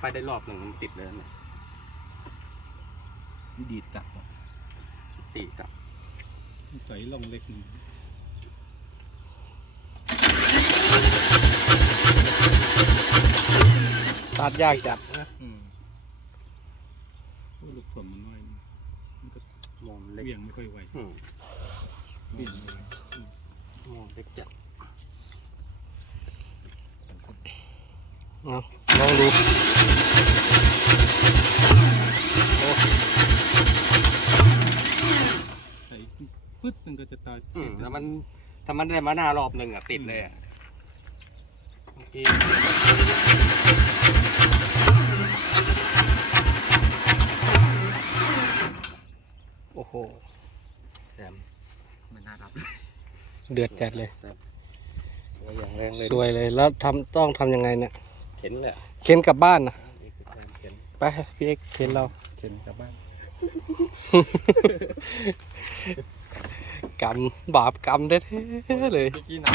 ไปได้รอบหนึ่งมันติดเลยนะดีดกลับอะตีกลับใส่ลงเล็กหนึ่งตัดยากจัดนะอืมโอ้ลูกถ่วมมันน้อยมันก็มองเล็กเบี่ยงไม่ค่อยไวอืมเบี่ยงไม่ไวมองเล็กจัดเอาลองดู ใส่ ปึ๊ดมันก็จะตายอืมแล้วมันถ้ามันได้มาหน้ารอบหนึ่งอะติดเลยอะเมื่อกี้โอ้โห แซมไม่น่ารับเดือดจัดเลย แซมสวยอย่างแรงเลยสวยเลยแล้วทำต้องทำยังไงเนี่ย เข็นเลยอะเข็นกลับบ้านนะนี่คือการเข็นไปพี่เอ็กซ์เข็นเรา เข็นกลับบ้าน กรรมบาปกรรมแท้ๆเลยเมื่อกี้หนัก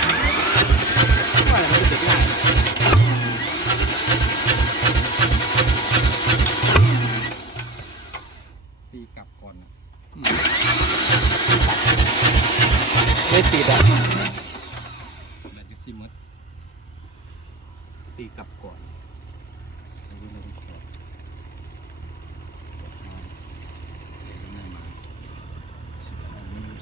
ว่ามันจะติดง่ายตีกลับก่อนนะไม่ติดอะแบบจะซีมัดตีกลับก่อนเอาดูลงก่อนกดมาเดี๋ยวหน้ามาสิบอันนี้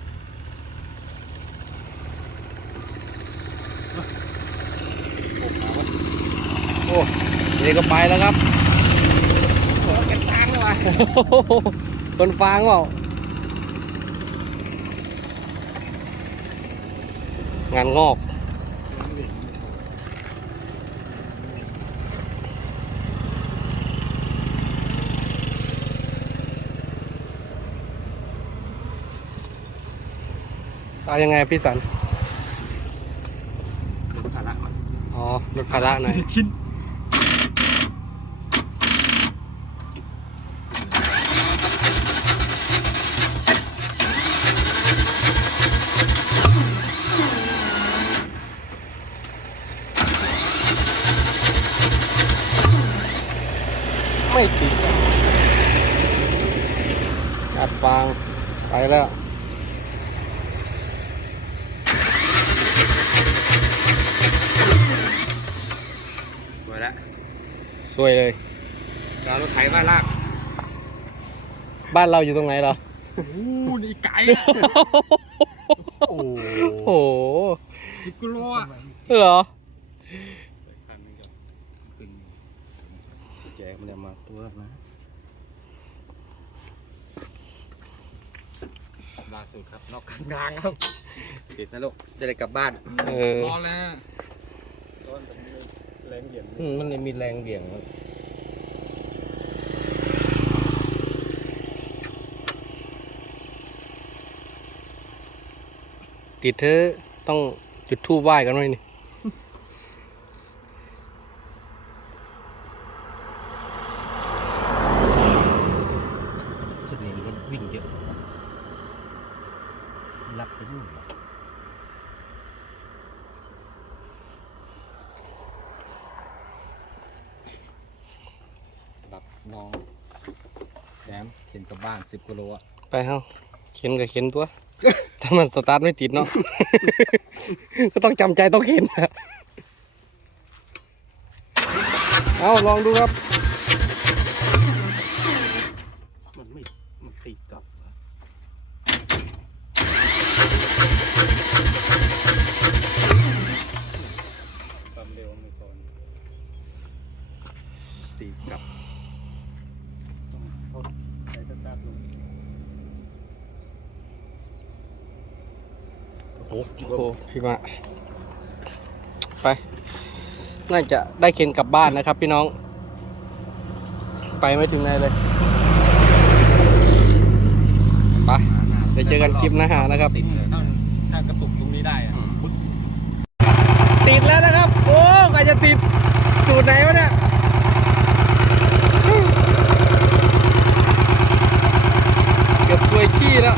โอ้ นี่ก็ไปแล้วครับโอ้กันทางเลยว่ะคนฟังเปล่างานงอกตายยังไงพี่สันดูภาระมันอ๋อลดภาระหน่อยชิ้น ไม่ติดอะกัด ฟางไปแล้วสวยแล้วสวยเลยดาวรถไถมาลากบ้านเราอยู่ตรงไหนเหรอโอ้โหนี่ไก่โอ้โอ้โหสิบกิโลอะเหรอคันนึงก็ตึงแจกมันจะมาตัวนะ ล่าสุดครับนอกกลางทางครับติดนะลูกจะได้กลับบ้านเออรอแล้วต้นผมแรงเหยียบอืมมันเลยมีแรงเบี่ยงติดเธอะต้องจุดทูบไหว้กันหน่อยนี่ ชุดนี้มันวิ่งเยอะลักไปนู่น รับ น้องแซมเข็นกลับบ้านสิบกิโลอะไปเฮาเข็นกับเข็นตัว ถ้ามันสตาร์ทไม่ติดเนาะ ก็ต้องจำใจต้องเข็นนะเอาลองดูครับ มันไม่ มันตีกลับเหรอ ความเร็วไม่พอ ตีกลับ ต้องเอาใช้สตาร์ทลง โอ้โหพี่มาไป น่าจะได้เข็นกลับบ้านนะครับ พี่น้อง ไปไม่ถึงไหนเลยไปเดี๋ยวเจอกันคลิปหน้านะครับ ติดเลยถ้าถ้ากระตุกตรงนี้ได้อะติดแล้วนะครับ โอ้ใครจะติดสูตรไหนวะเนี่ยเกือบตัวยขี้แล้ว